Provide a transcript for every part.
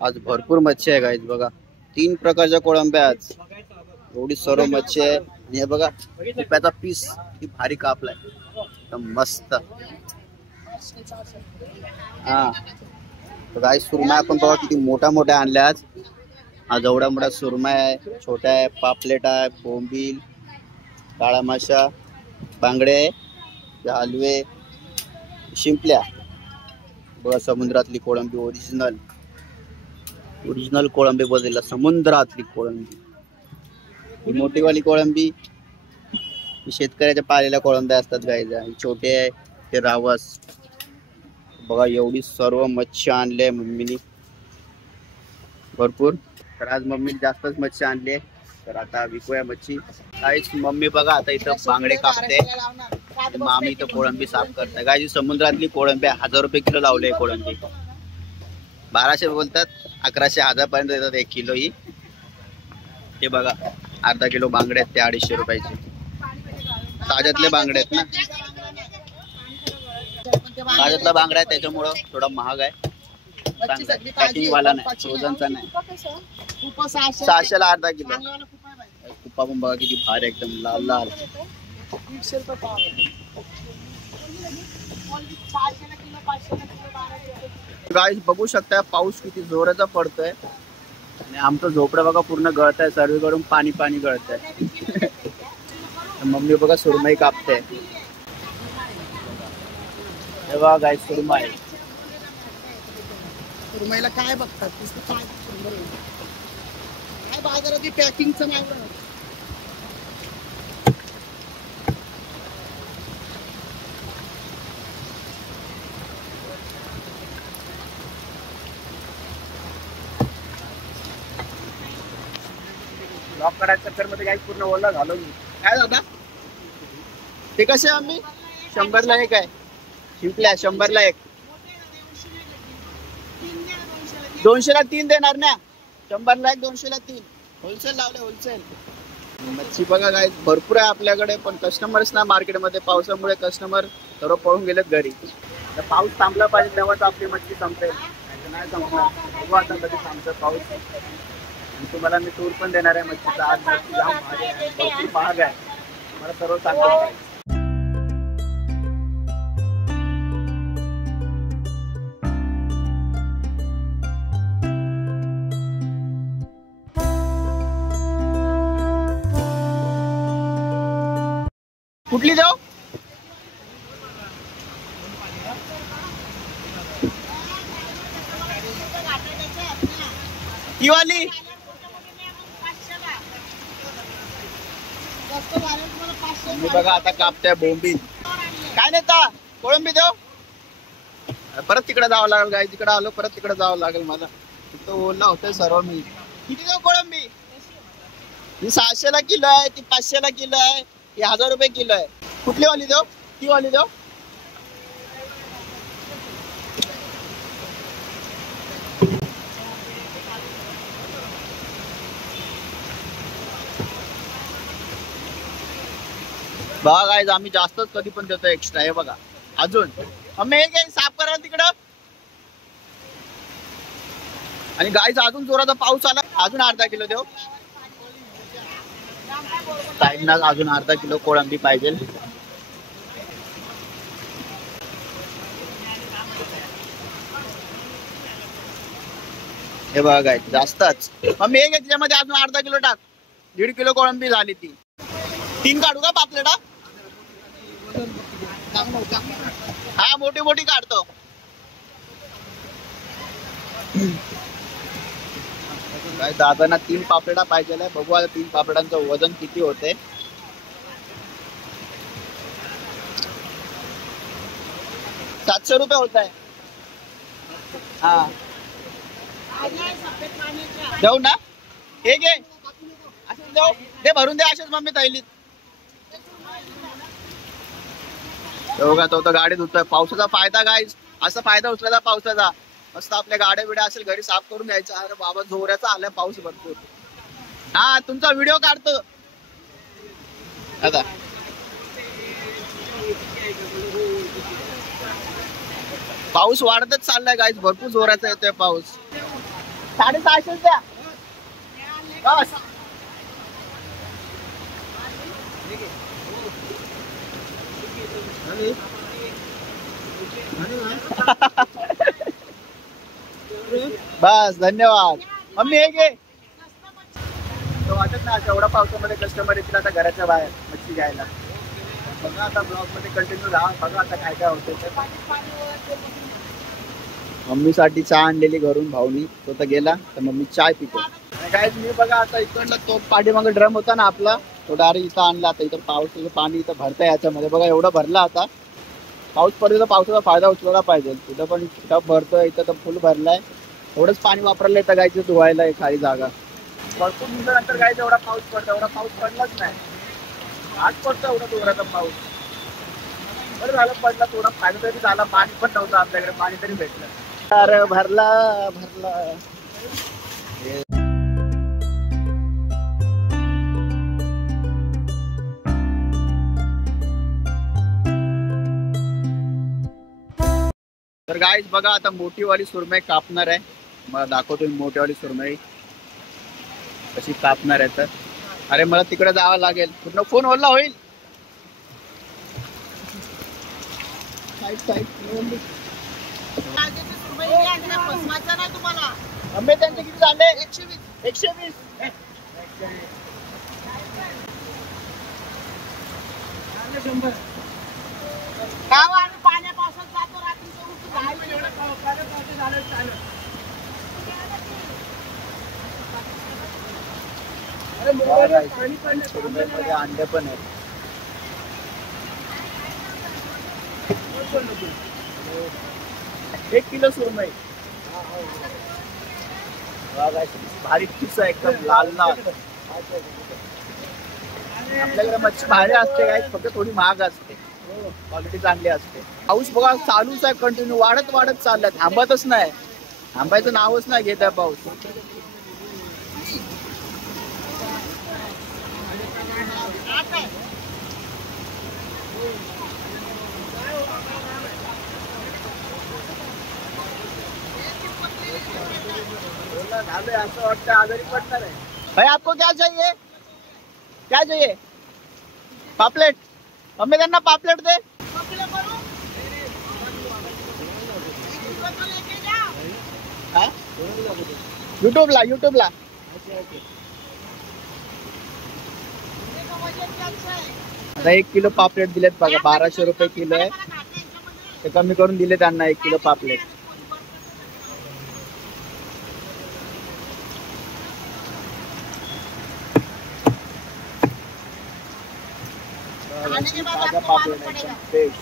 आज भरपूर मच्छी आहे गाईज बघा, 3 प्रकारच्या कोळंब्या आज, एवढी सर्व मच्छी आहे. आणि हे बघा रुपयाचा पीस किती भारी कापलाय, एकदम मस्त. हा गाईज सुरमई आपण बघा किती मोठ्या मोठ्या आणल्या आज. आज एवढा मोठा सुरमई आहे, छोट्या आहे, पापलेट आहे, बोंबील, काळा मासा, बांगडे, हलवे, शिंपल्या बघा. समुद्रातली कोळंबी ओरिजिनल कोळंबी बदलला, समुद्रातली कोळंबी. ही मोठीवाली कोळंबी शेतकऱ्याच्या पालेल्या कोळंब्या असतात गाईजा. छोटे आहे ते रावस बघा. एवढी सर्व मच्छी आणले मम्मीनी भरपूर. तर आज मम्मीने जास्तच मच्छी आणली, तर आता विकूया मच्छी. काहीच मम्मी बघा आता इथं बांगडे कापते, मामी इथं कोळंबी साफ करते. गाय समुद्रातली कोळंबी 1000 रुपये किलो लावले. कोळंबी 1200 बोलतात, 1100 1000 पर्यंत देतात 1 किलो ही. हे बघा अर्धा किलो बांगडे आहेत ते 250 रुपयाचे. ताज्यातले बांगडे आहेत ना, ताज्यातला बांगडा आहे त्याच्यामुळं थोडा महाग आहे. पॅकिंग वाला नाही, फ्रोझनचा नाही. 600ला अर्धा किलो. कुप्पा पण बघा किती भारी, एकदम लाल लाल. गाईस बघू शकता पाऊस किती जोराचा पडतोय आणि आमचं झोपडं बघा पूर्ण गळत आहे, सर्वीकडून पाणी पाणी गळत आहे. मम्मी बघा सुरमई कापते. हे बघा गाईस सुरमई. सुरमईला काय बघतात, काय बाजारात पॅकिंगचं नाव. लॉक करायच्या चक्कर मध्ये काही पूर्ण ओला झालो मी. काय दादा ते कसे आम्ही 100ला 1 आहे. शिंपल्या 100ला 1. 200ला 3 देणार ना. 100ला 1, 200ला 3. होलसेल लावले, होलसेल. मच्छी बघा काय भरपूर आहे आपल्याकडे, पण कस्टमर्स ना मार्केटमध्ये. पावसामुळे कस्टमर सर्व पळून गेलेत घरी. तर पाऊस थांबला पाहिजे तेव्हाच आपली मच्छी संपेल, नाही संपणार. बघू आता कधी थांबतं पाऊस. तुम्हाला मी टूर पण देणार आहे मच्छीचा. आज मच्छी जाम भारी आहे, भरपूर महाग आहे, मला सर्व सांगतो. कुठली जाऊ? ही वाली मी बघा आता कापते बोंबील. काय नेता कोळंबी देऊ? परत तिकडे जावं लागेल गाय. तिकडे आलो परत तिकडे जावं लागेल मला. तिथं ओला होतंय सर्व. मी किती देऊ कोळंबी? ही 600ला किलो आहे, ती 500ला किलो आहे, ती 1000 रुपये किलो आहे. कुठली वाली देऊ? ती वाली देऊ? बघा गाईज आम्ही जास्तच कधी पण देतो एक्स्ट्रा. हे बघा अजून आम्ही हे काही साफ करा तिकडं. आणि गाईज अजून जोराचा पाऊस आला, अजून अर्धा किलो देऊ. ताईंना अजून अर्धा किलो कोळंबी पाहिजे. हे बघा गाईज जास्तच. मग मी हे त्याच्यामध्ये अजून अर्धा किलो टाक. 1.5 किलो कोळंबी झाली ती. 3 काढू का पापलेटा? हा मोठी मोठी काढतो. काय दादांना 3 पापलेटा पाहिजे. बघू आता 3 पापलेटांचं वजन किती होते. ₹700 होत आहे. हा देऊ ना? हे घे असं देऊ दे, भरून दे असेच मम्मी थैलीत. बघा तो तर गाडी धुतोय. पावसाचा फायदा गाईज, असा फायदा उचलायचा पावसाचा. मस्त आपल्या गाड्या बिड्या असेल घरी साफ करून घ्यायचा. अरे बाबा जोराचा आलाय पाऊस भरपूर. हा तुमचा व्हिडिओ काढतो आता. पाऊस वाढतच चाललाय गाईज, भरपूर जोराचा येतोय पाऊस. 650 द्या बस. बस धन्यवाद. मम्मी हे घे. तो वाटत ना एवढा पावसामध्ये कस्टमर येतील आता घराच्या बाहेर मच्छी घ्यायला. बघा आता ब्लॉग मध्ये कंटिन्यू राहा. बघा आता काय काय होतं. मम्मीसाठी चहा आणलेली घरून भाऊनी. तो तर गेला तर मम्मी चाय पितो. काय मी बघा आता इकडला तो पाठीमागे ड्रम होता ना आपला तो डायरेक्ट इथं आणला. आता इथं पावसाचं पाणी इथं भरतंय याच्यामध्ये. बघा एवढं भरलं आता. पाऊस पडतो तर पावसाचा फायदा उचलला पाहिजे. तिथं पण टप भरतोय इथं तर फुल भरलाय. एवढंच पाणी वापरलं येतं गायचं धुवायला खाली जागा. भरपूर दिवसानंतर गायचं एवढा पाऊस पडतो. एवढा पाऊस पडलाच नाही. आज पडतो एवढा जोराचा पाऊस. बरं झालं पडला. थोडा फायदा तरी झाला. पाणी पण नव्हतं आपल्याकडे. पाणी तरी भेटलं. अरे भरला भरला. तर गाईज बघा आता मोठीवाली सुरमई कापणार आहे. मला दाखवतो मी मोठीवाली सुरमई कशी कापणार आहे. तर अरे मला तिकडे जावं लागेल. पूर्ण फोन ओला होईल. आंबे त्यांचे किती झाले? 120. पाण्या पावसात जातो रात्री सुरमईमध्ये अंडे पण आहेत. एक किलो सुरमई. भारी किस आहे एकदम लाल लाल. आपल्याकडे मच्छी भारी असते काय फक्त थोडी महाग असते. क्वालिटी चांगली असते. पाऊस बघा चालूच आहे कंटिन्यू. वाढत वाढत चाललाय. थांबतच नाही. थांबायचं नावच नाही घेत आहे पाऊस. असं वाटतं आजारी पडणार आहे. भाई आपको क्या चाहिए? क्या चाहिए? पापलेट. मम्मी त्यांना पापलेट दे. युट्यूबला आता 1 किलो पापलेट दिलेत बघा. 1200 रुपये किलो आहे. ते कमी करून दिले त्यांना 1 किलो पापलेट. ताजा पापलेट एकदम फ्रेश.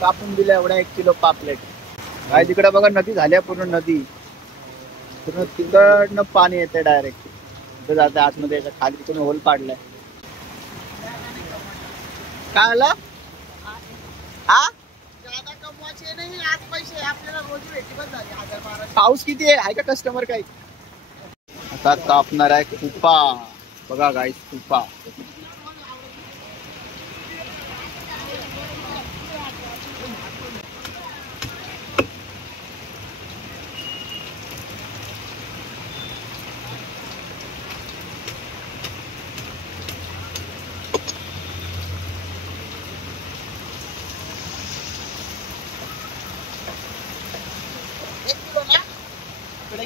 कापून दिल्या एवढ्या 1 किलो पापलेट. काय तिकडे बघा नदी झाल्या. पूर्ण नदी पूर्ण तिकडनं पाणी येते डायरेक्ट. तिथे जाते आतमध्ये. खाली तिकडून होल पाडलाय. काय आलं? हा नाही. आज पैसे आपल्याला रोज भेटी झाले. 1000-1200. पाऊस किती आहे का कस्टमर काही? आता कापणार आहे कुपा. बघा गाईस कुपा.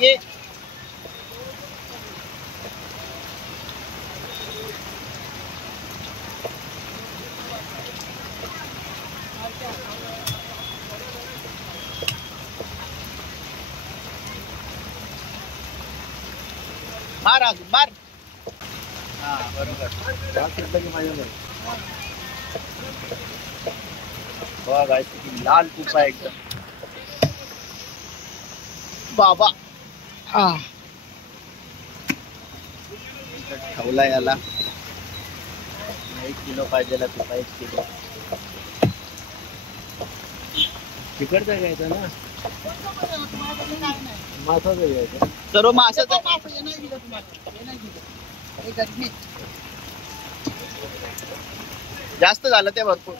ये मार अजून मार. हा बरोबर. 10 की माझ्यावर बघा गाईस किती लाल तूप आहे एकदम. बाबा ठेवला याला 1 किलो पाहिजे तुपा 1 किलो. तिकडचा घ्यायचा ना मासाचा घ्यायचा. सर्व मासाचा जास्त झालं ते भरपूर.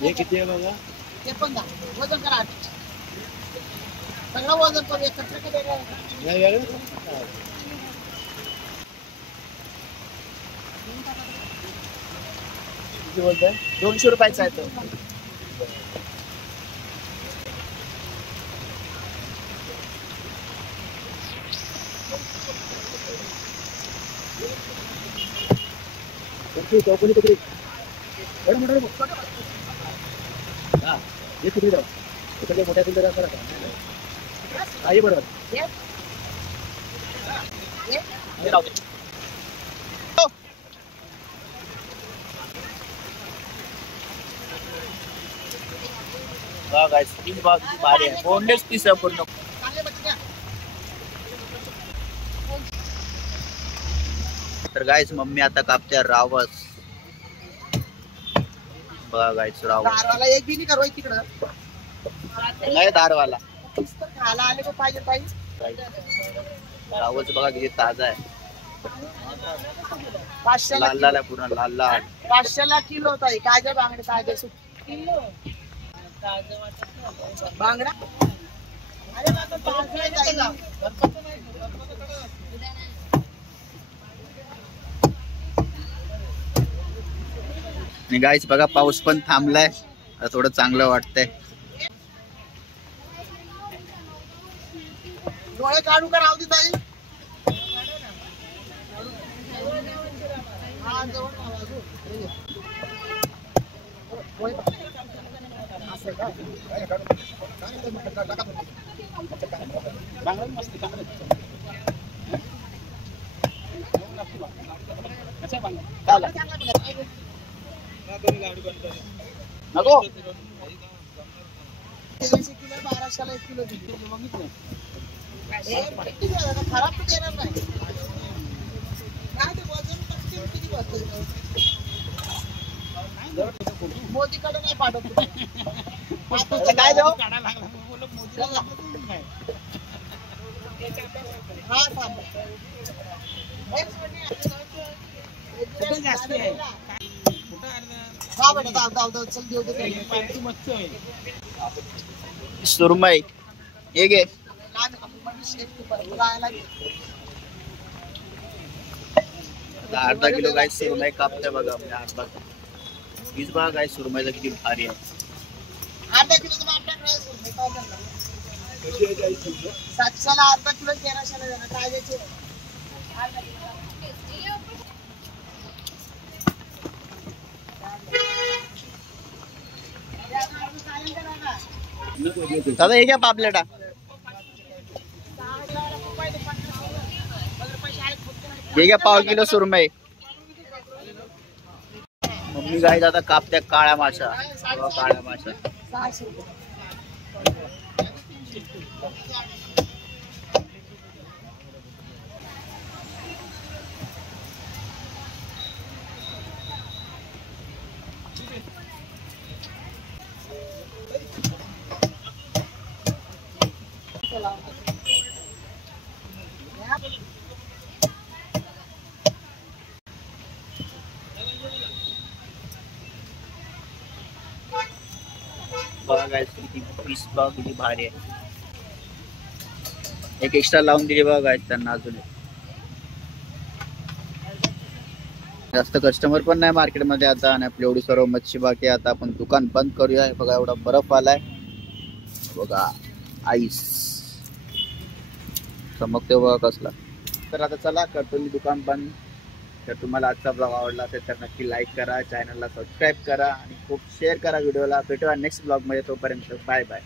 हे किती आहे बघा. ते पण द्या. वजन करा सगळं वजन करू एकत्र केलेलं. किती बोलताय? 200 रुपयाचा आहे तो. चौकनी कपडे हे किती राव इकडे मोठ्या कुंडे राहतात आई बरोबर हे राहू दे. बघा गाइस तीन भाग भारी आहे. बोनलेस पीस आहे पूर्ण. तर गाइस मम्मी आता कापते रावस. बघा गाइस रावस दारवाला एक बी नाही करवाय तिकडं. नाही दारवाला खायला आले का पाहिजे पाहिजे. रावस बघा किती ताजा आहे. 500 लाल लाल आहे पूर्ण लाल लाल. 500 किलो होता ताजे बांगडे ताजे किलो बांगडा. अरे बाबा ताजा आहे ताजा. आणि गाईस बघा पाऊस पण थांबलाय. आता थोडं चांगलं वाटतंय. डोळे काढू का राहू दे ताई. हा जवळ आवाज असं का बांगडा मस्त चांगलं अच्छा बांगडा नको 300 किलो 1200 1 किलो दिली. खराब तर देणार नाही. काय ते वजन किती बसतं मोदीकडे नाही पाठवतो. काय देऊ हा थांब जास्त आहे. हा बेटा दाव दाव दाव चल देऊ दे. सुरमई हे घे. अर्धा किलो गाय सुरमई कापते बघा. अर्धा हीच बघा गाय सुरमईचा किती भारी आहे. अर्धा किलो तर आपल्याकडे 700ला अर्धा किलो 1300ला देणार ताज्याचे. दादा हे घ्या पापलेटा. हे घ्या पाव किलो सुरमई. मम्मी गाय आता कापत्या काळ्या माशा. काळ्या माशा 600 बघा गाइस किती पीस बघा किती भारी आहे. एक एक्स्ट्रा लावून दिली बघा गाइस त्यांना अजून. जास्त कस्टमर पण नाही मार्केटमध्ये आता. आणि आपली एवढी सर्व मच्छी बाकी. आता आपण दुकान बंद करूया. बघा एवढा बर्फ आलाय बघा. आईस चमकते बघा कसला. तर आता चला करतो मी दुकान बंद. तर तुम्हाला आजचा ब्लॉग आवडला असेल तर नक्की लाईक करा. चॅनलला सबस्क्राईब करा आणि खूप शेअर करा व्हिडिओला. भेटूया नेक्स्ट ब्लॉगमध्ये. तोपर्यंत बाय बाय.